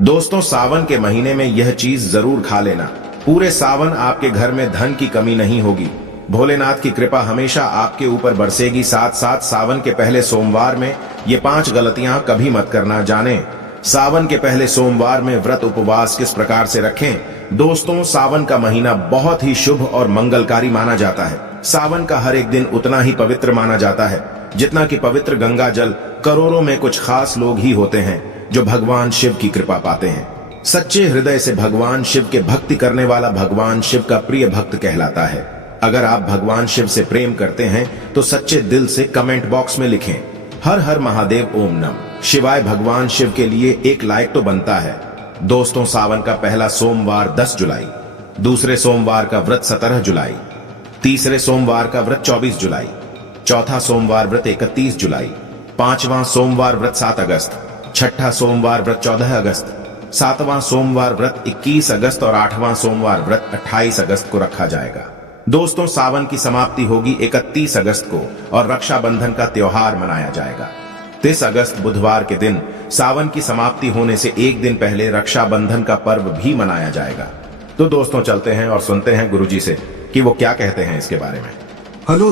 दोस्तों, सावन के महीने में यह चीज जरूर खा लेना। पूरे सावन आपके घर में धन की कमी नहीं होगी। भोलेनाथ की कृपा हमेशा आपके ऊपर बरसेगी। साथ साथ सावन के पहले सोमवार में ये 5 गलतियां कभी मत करना। जाने सावन के पहले सोमवार में व्रत उपवास किस प्रकार से रखें। दोस्तों, सावन का महीना बहुत ही शुभ और मंगलकारी माना जाता है। सावन का हर एक दिन उतना ही पवित्र माना जाता है जितना कि पवित्र गंगा जल। करोड़ों में कुछ खास लोग ही होते हैं जो भगवान शिव की कृपा पाते हैं। सच्चे हृदय से भगवान शिव के भक्ति करने वाला भगवान शिव का प्रिय भक्त कहलाता है। अगर आप भगवान शिव से प्रेम करते हैं तो सच्चे दिल से कमेंट बॉक्स में लिखें, हर हर महादेव ओम नमः शिवाय। भगवान शिव के लिए एक लाइक तो बनता है। दोस्तों, सावन का पहला सोमवार 10 जुलाई, दूसरे सोमवार का व्रत 17 जुलाई, तीसरे सोमवार का व्रत 24 जुलाई, चौथा सोमवार व्रत 31 जुलाई, पांचवां सोमवार व्रत 7 अगस्त, छठा सोमवार व्रत 14 अगस्त, सातवां सोमवार व्रत 21 अगस्त और 8वां सोमवार व्रत 28 अगस्त को रखा जाएगा। दोस्तों, सावन की समाप्ति होगी 31 अगस्त को और रक्षाबंधन का त्योहार मनाया जाएगा। 30 अगस्त बुधवार के दिन सावन की समाप्ति होने से एक दिन पहले रक्षाबंधन का पर्व भी मनाया जाएगा। तो दोस्तों, चलते हैं और सुनते हैं गुरुजी से कि वो क्या कहते हैं इसके बारे में। हेलो,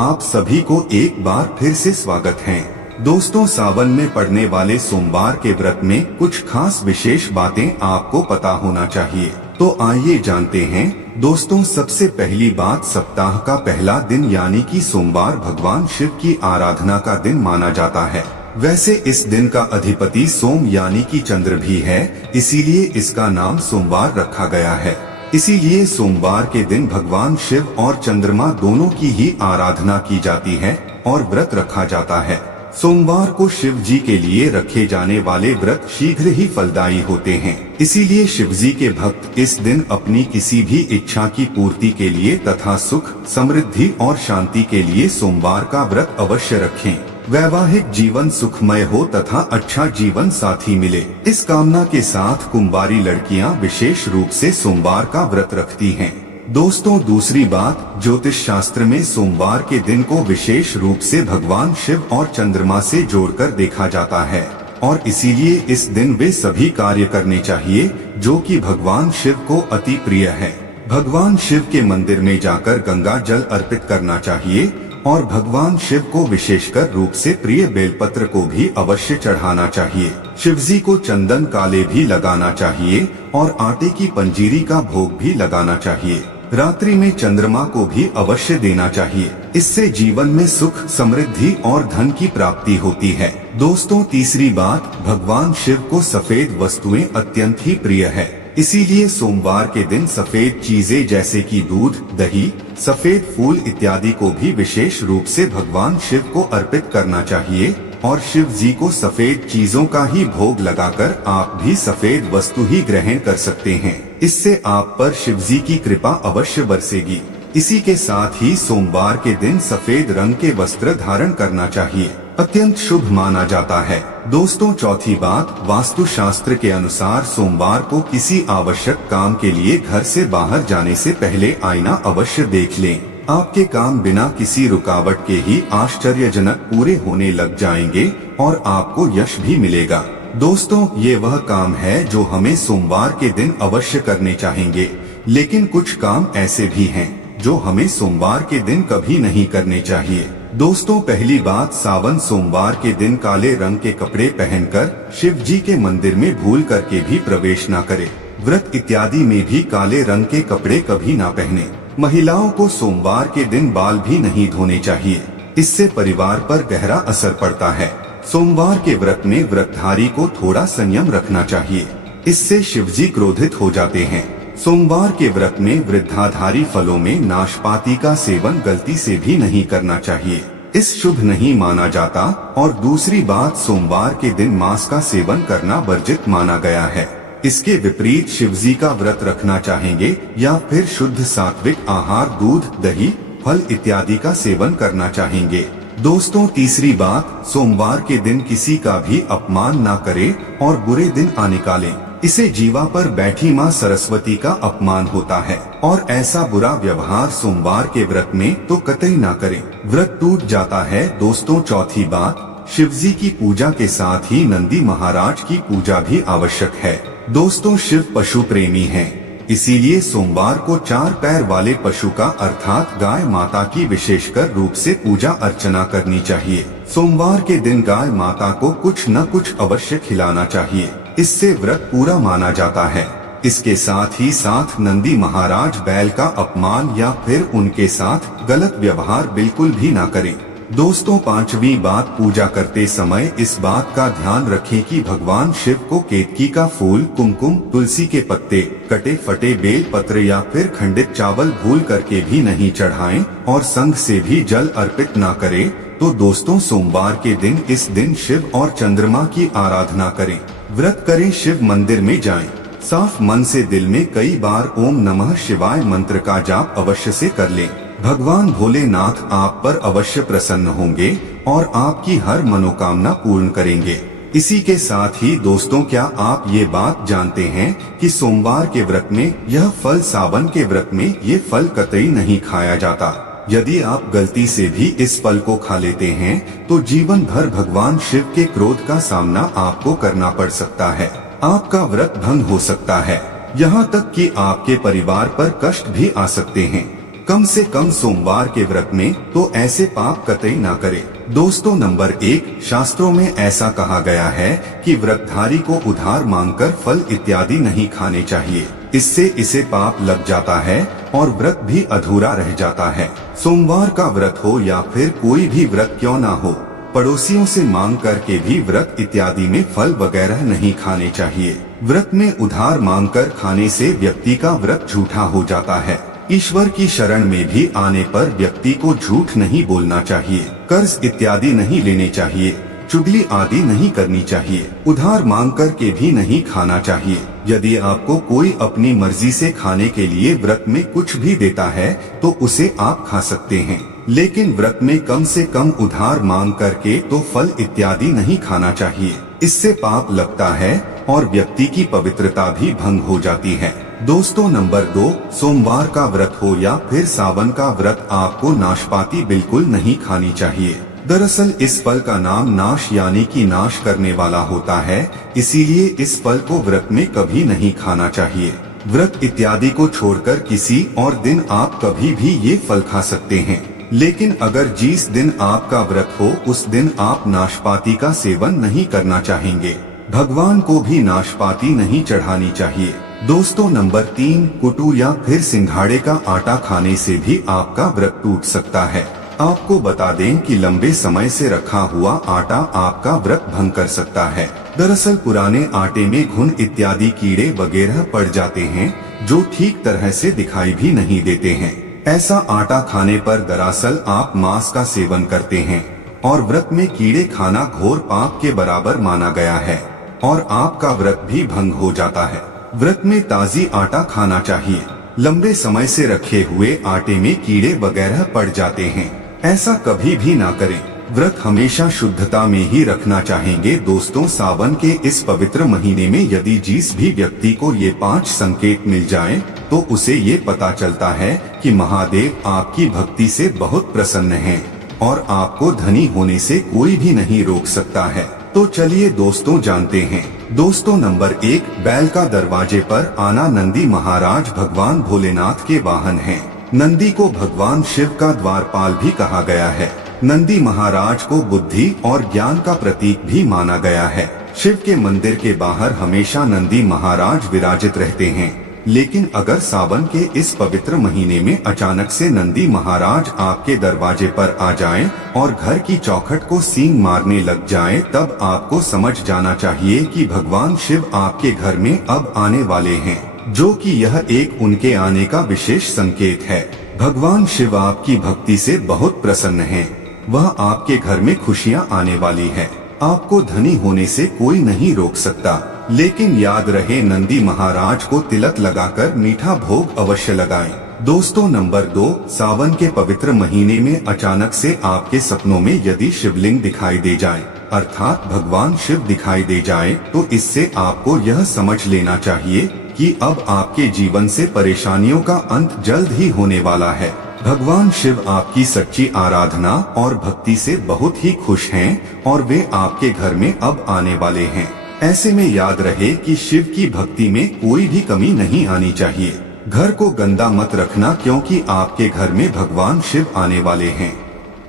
आप सभी को एक बार फिर से स्वागत है। दोस्तों, सावन में पड़ने वाले सोमवार के व्रत में कुछ खास विशेष बातें आपको पता होना चाहिए। तो आइए जानते हैं। दोस्तों, सबसे पहली बात, सप्ताह का पहला दिन यानी कि सोमवार भगवान शिव की आराधना का दिन माना जाता है। वैसे इस दिन का अधिपति सोम यानी कि चंद्र भी है, इसीलिए इसका नाम सोमवार रखा गया है। इसीलिए सोमवार के दिन भगवान शिव और चंद्रमा दोनों की ही आराधना की जाती है और व्रत रखा जाता है। सोमवार को शिव जी के लिए रखे जाने वाले व्रत शीघ्र ही फलदायी होते हैं। इसीलिए शिव जी के भक्त इस दिन अपनी किसी भी इच्छा की पूर्ति के लिए तथा सुख, समृद्धि और शांति के लिए सोमवार का व्रत अवश्य रखें। वैवाहिक जीवन सुखमय हो तथा अच्छा जीवन साथी मिले, इस कामना के साथ कुंवारी लड़कियां विशेष रूप से सोमवार का व्रत रखती हैं। दोस्तों, दूसरी बात, ज्योतिष शास्त्र में सोमवार के दिन को विशेष रूप से भगवान शिव और चंद्रमा से जोड़कर देखा जाता है और इसीलिए इस दिन वे सभी कार्य करने चाहिए जो कि भगवान शिव को अति प्रिय है। भगवान शिव के मंदिर में जाकर गंगा जल अर्पित करना चाहिए और भगवान शिव को विशेषकर रूप से प्रिय बेलपत्र को भी अवश्य चढ़ाना चाहिए। शिव जी को चंदन काले भी लगाना चाहिए और आटे की पंजीरी का भोग भी लगाना चाहिए। रात्रि में चंद्रमा को भी अवश्य देना चाहिए। इससे जीवन में सुख, समृद्धि और धन की प्राप्ति होती है। दोस्तों, तीसरी बात, भगवान शिव को सफेद वस्तुएं अत्यंत ही प्रिय है। इसीलिए सोमवार के दिन सफेद चीजें जैसे कि दूध, दही, सफेद फूल इत्यादि को भी विशेष रूप से भगवान शिव को अर्पित करना चाहिए और शिव जी को सफेद चीजों का ही भोग लगाकर आप भी सफेद वस्तु ही ग्रहण कर सकते हैं। इससे आप पर शिव जी की कृपा अवश्य बरसेगी। इसी के साथ ही सोमवार के दिन सफेद रंग के वस्त्र धारण करना चाहिए, अत्यंत शुभ माना जाता है। दोस्तों, चौथी बात, वास्तु शास्त्र के अनुसार सोमवार को किसी आवश्यक काम के लिए घर से बाहर जाने से पहले आईना अवश्य देख लें। आपके काम बिना किसी रुकावट के ही आश्चर्यजनक पूरे होने लग जाएंगे और आपको यश भी मिलेगा। दोस्तों, ये वह काम है जो हमें सोमवार के दिन अवश्य करने चाहेंगे, लेकिन कुछ काम ऐसे भी हैं जो हमें सोमवार के दिन कभी नहीं करने चाहिए। दोस्तों, पहली बात, सावन सोमवार के दिन काले रंग के कपड़े पहनकर शिव जी के मंदिर में भूल करके भी प्रवेश न करें। व्रत इत्यादि में भी काले रंग के कपड़े कभी ना पहने। महिलाओं को सोमवार के दिन बाल भी नहीं धोने चाहिए, इससे परिवार पर गहरा असर पड़ता है। सोमवार के व्रत में व्रतधारी को थोड़ा संयम रखना चाहिए, इससे शिव जी क्रोधित हो जाते हैं। सोमवार के व्रत में वृद्धाधारी फलों में नाशपाती का सेवन गलती से भी नहीं करना चाहिए, इस शुभ नहीं माना जाता। और दूसरी बात, सोमवार के दिन मांस का सेवन करना वर्जित माना गया है। इसके विपरीत शिव जी का व्रत रखना चाहेंगे या फिर शुद्ध सात्विक आहार, दूध, दही, फल इत्यादि का सेवन करना चाहेंगे। दोस्तों, तीसरी बात, सोमवार के दिन किसी का भी अपमान ना करें और बुरे दिन निकालें। इसे जीवा पर बैठी माँ सरस्वती का अपमान होता है और ऐसा बुरा व्यवहार सोमवार के व्रत में तो कतई ना करें, व्रत टूट जाता है। दोस्तों, चौथी बात, शिवजी की पूजा के साथ ही नंदी महाराज की पूजा भी आवश्यक है। दोस्तों, शिव पशु प्रेमी हैं, इसीलिए सोमवार को 4 पैर वाले पशु का अर्थात गाय माता की विशेषकर रूप से पूजा अर्चना करनी चाहिए। सोमवार के दिन गाय माता को कुछ न कुछ अवश्य खिलाना चाहिए, इससे व्रत पूरा माना जाता है। इसके साथ ही साथ नंदी महाराज बैल का अपमान या फिर उनके साथ गलत व्यवहार बिल्कुल भी ना करें। दोस्तों, 5वीं बात, पूजा करते समय इस बात का ध्यान रखें कि भगवान शिव को केतकी का फूल, कुमकुम, तुलसी के पत्ते, कटे फटे बेल पत्र या फिर खंडित चावल भूल करके भी नहीं चढ़ाएं और संग से भी जल अर्पित ना करें। तो दोस्तों, सोमवार के दिन इस दिन शिव और चंद्रमा की आराधना करें, व्रत करें, शिव मंदिर में जाएं, साफ मन से दिल में कई बार ओम नमः शिवाय मंत्र का जाप अवश्य से कर लें। भगवान भोलेनाथ आप पर अवश्य प्रसन्न होंगे और आपकी हर मनोकामना पूर्ण करेंगे। इसी के साथ ही दोस्तों, क्या आप ये बात जानते हैं कि सोमवार के व्रत में यह फल, सावन के व्रत में ये फल कतई नहीं खाया जाता। यदि आप गलती से भी इस फल को खा लेते हैं तो जीवन भर भगवान शिव के क्रोध का सामना आपको करना पड़ सकता है, आपका व्रत भंग हो सकता है, यहाँ तक कि आपके परिवार पर कष्ट भी आ सकते हैं। कम से कम सोमवार के व्रत में तो ऐसे पाप कतई ना करें। दोस्तों, नंबर 1, शास्त्रों में ऐसा कहा गया है कि व्रतधारी को उधार मांगकर फल इत्यादि नहीं खाने चाहिए, इससे इसे पाप लग जाता है और व्रत भी अधूरा रह जाता है। सोमवार का व्रत हो या फिर कोई भी व्रत क्यों ना हो, पड़ोसियों से मांग करके भी व्रत इत्यादि में फल वगैरह नहीं खाने चाहिए। व्रत में उधार मांगकर खाने से व्यक्ति का व्रत झूठा हो जाता है। ईश्वर की शरण में भी आने पर व्यक्ति को झूठ नहीं बोलना चाहिए, कर्ज इत्यादि नहीं लेने चाहिए, चुगली आदि नहीं करनी चाहिए, उधार मांग कर के भी नहीं खाना चाहिए। यदि आपको कोई अपनी मर्जी से खाने के लिए व्रत में कुछ भी देता है तो उसे आप खा सकते हैं, लेकिन व्रत में कम से कम उधार मांग करके तो फल इत्यादि नहीं खाना चाहिए, इससे पाप लगता है और व्यक्ति की पवित्रता भी भंग हो जाती है। दोस्तों, नंबर 2, सोमवार का व्रत हो या फिर सावन का व्रत, आपको नाशपाती बिल्कुल नहीं खानी चाहिए। दरअसल इस फल का नाम नाश यानी कि नाश करने वाला होता है, इसीलिए इस फल को व्रत में कभी नहीं खाना चाहिए। व्रत इत्यादि को छोड़कर किसी और दिन आप कभी भी ये फल खा सकते हैं, लेकिन अगर जिस दिन आपका व्रत हो उस दिन आप नाशपाती का सेवन नहीं करना चाहेंगे। भगवान को भी नाशपाती नहीं चढ़ानी चाहिए। दोस्तों, नंबर 3, कुटू या फिर सिंघाड़े का आटा खाने से भी आपका व्रत टूट सकता है। आपको बता दें कि लंबे समय से रखा हुआ आटा आपका व्रत भंग कर सकता है। दरअसल पुराने आटे में घुन इत्यादि कीड़े वगैरह पड़ जाते हैं जो ठीक तरह से दिखाई भी नहीं देते हैं। ऐसा आटा खाने पर दरअसल आप मांस का सेवन करते हैं और व्रत में कीड़े खाना घोर पाप के बराबर माना गया है और आपका व्रत भी भंग हो जाता है। व्रत में ताजी आटा खाना चाहिए। लंबे समय से रखे हुए आटे में कीड़े वगैरह पड़ जाते हैं, ऐसा कभी भी ना करें। व्रत हमेशा शुद्धता में ही रखना चाहेंगे। दोस्तों, सावन के इस पवित्र महीने में यदि जिस भी व्यक्ति को ये 5 संकेत मिल जाएं, तो उसे ये पता चलता है कि महादेव आपकी भक्ति से बहुत प्रसन्न हैं और आपको धनी होने से कोई भी नहीं रोक सकता है। तो चलिए दोस्तों जानते हैं। दोस्तों, नंबर 1, बैल का दरवाजे पर आना। नंदी महाराज भगवान भोलेनाथ के वाहन हैं। नंदी को भगवान शिव का द्वारपाल भी कहा गया है। नंदी महाराज को बुद्धि और ज्ञान का प्रतीक भी माना गया है। शिव के मंदिर के बाहर हमेशा नंदी महाराज विराजित रहते हैं, लेकिन अगर सावन के इस पवित्र महीने में अचानक से नंदी महाराज आपके दरवाजे पर आ जाएं और घर की चौखट को सींग मारने लग जाएं, तब आपको समझ जाना चाहिए कि भगवान शिव आपके घर में अब आने वाले हैं, जो कि यह एक उनके आने का विशेष संकेत है। भगवान शिव आपकी भक्ति से बहुत प्रसन्न हैं। वह आपके घर में खुशियां आने वाली है। आपको धनी होने से कोई नहीं रोक सकता, लेकिन याद रहे नंदी महाराज को तिलक लगाकर मीठा भोग अवश्य लगाएं। दोस्तों, नंबर 2, सावन के पवित्र महीने में अचानक से आपके सपनों में यदि शिवलिंग दिखाई दे जाए, अर्थात भगवान शिव दिखाई दे जाए, तो इससे आपको यह समझ लेना चाहिए कि अब आपके जीवन से परेशानियों का अंत जल्द ही होने वाला है। भगवान शिव आपकी सच्ची आराधना और भक्ति से बहुत ही खुश हैं और वे आपके घर में अब आने वाले हैं। ऐसे में याद रहे कि शिव की भक्ति में कोई भी कमी नहीं आनी चाहिए। घर को गंदा मत रखना, क्योंकि आपके घर में भगवान शिव आने वाले हैं।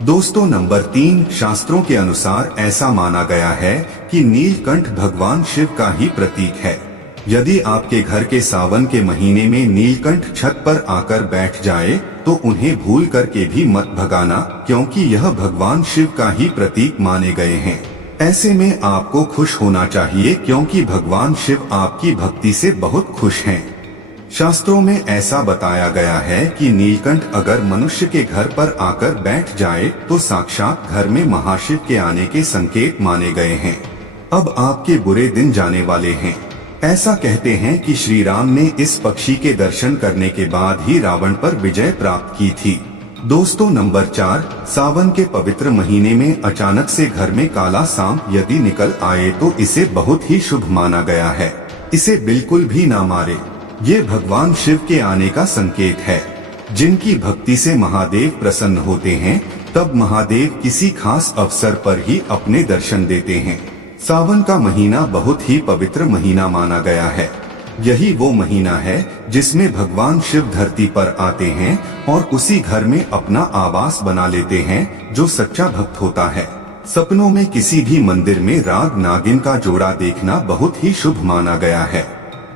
दोस्तों, नंबर 3, शास्त्रों के अनुसार ऐसा माना गया है कि नीलकंठ भगवान शिव का ही प्रतीक है। यदि आपके घर के सावन के महीने में नीलकंठ छत पर आकर बैठ जाए तो उन्हें भूल करके भी मत भगाना, क्योंकि यह भगवान शिव का ही प्रतीक माने गए हैं। ऐसे में आपको खुश होना चाहिए, क्योंकि भगवान शिव आपकी भक्ति से बहुत खुश हैं। शास्त्रों में ऐसा बताया गया है कि नीलकंठ अगर मनुष्य के घर पर आकर बैठ जाए तो साक्षात घर में महाशिव के आने के संकेत माने गए हैं। अब आपके बुरे दिन जाने वाले हैं। ऐसा कहते हैं कि श्री राम ने इस पक्षी के दर्शन करने के बाद ही रावण पर विजय प्राप्त की थी। दोस्तों, नंबर 4, सावन के पवित्र महीने में अचानक से घर में काला सांप यदि निकल आए तो इसे बहुत ही शुभ माना गया है। इसे बिल्कुल भी ना मारे, ये भगवान शिव के आने का संकेत है। जिनकी भक्ति से महादेव प्रसन्न होते हैं, तब महादेव किसी खास अवसर पर ही अपने दर्शन देते हैं। सावन का महीना बहुत ही पवित्र महीना माना गया है। यही वो महीना है जिसमें भगवान शिव धरती पर आते हैं और उसी घर में अपना आवास बना लेते हैं। जो सच्चा भक्त होता है, सपनों में किसी भी मंदिर में राग नागिन का जोड़ा देखना बहुत ही शुभ माना गया है।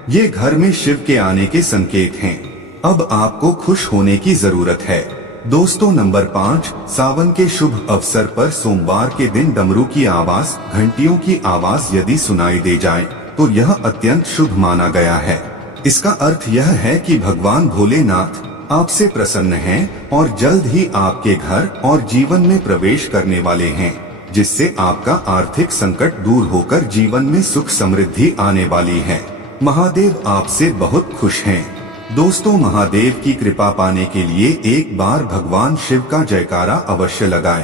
ये घर में शिव के आने के संकेत हैं। अब आपको खुश होने की जरूरत है। दोस्तों, नंबर 5, सावन के शुभ अवसर पर सोमवार के दिन डमरू की आवाज, घंटियों की आवाज यदि सुनाई दे जाए तो यह अत्यंत शुभ माना गया है। इसका अर्थ यह है कि भगवान भोलेनाथ आपसे प्रसन्न हैं और जल्द ही आपके घर और जीवन में प्रवेश करने वाले हैं, जिससे आपका आर्थिक संकट दूर होकर जीवन में सुख समृद्धि आने वाली है। महादेव आपसे बहुत खुश हैं। दोस्तों, महादेव की कृपा पाने के लिए एक बार भगवान शिव का जयकारा अवश्य लगाएं।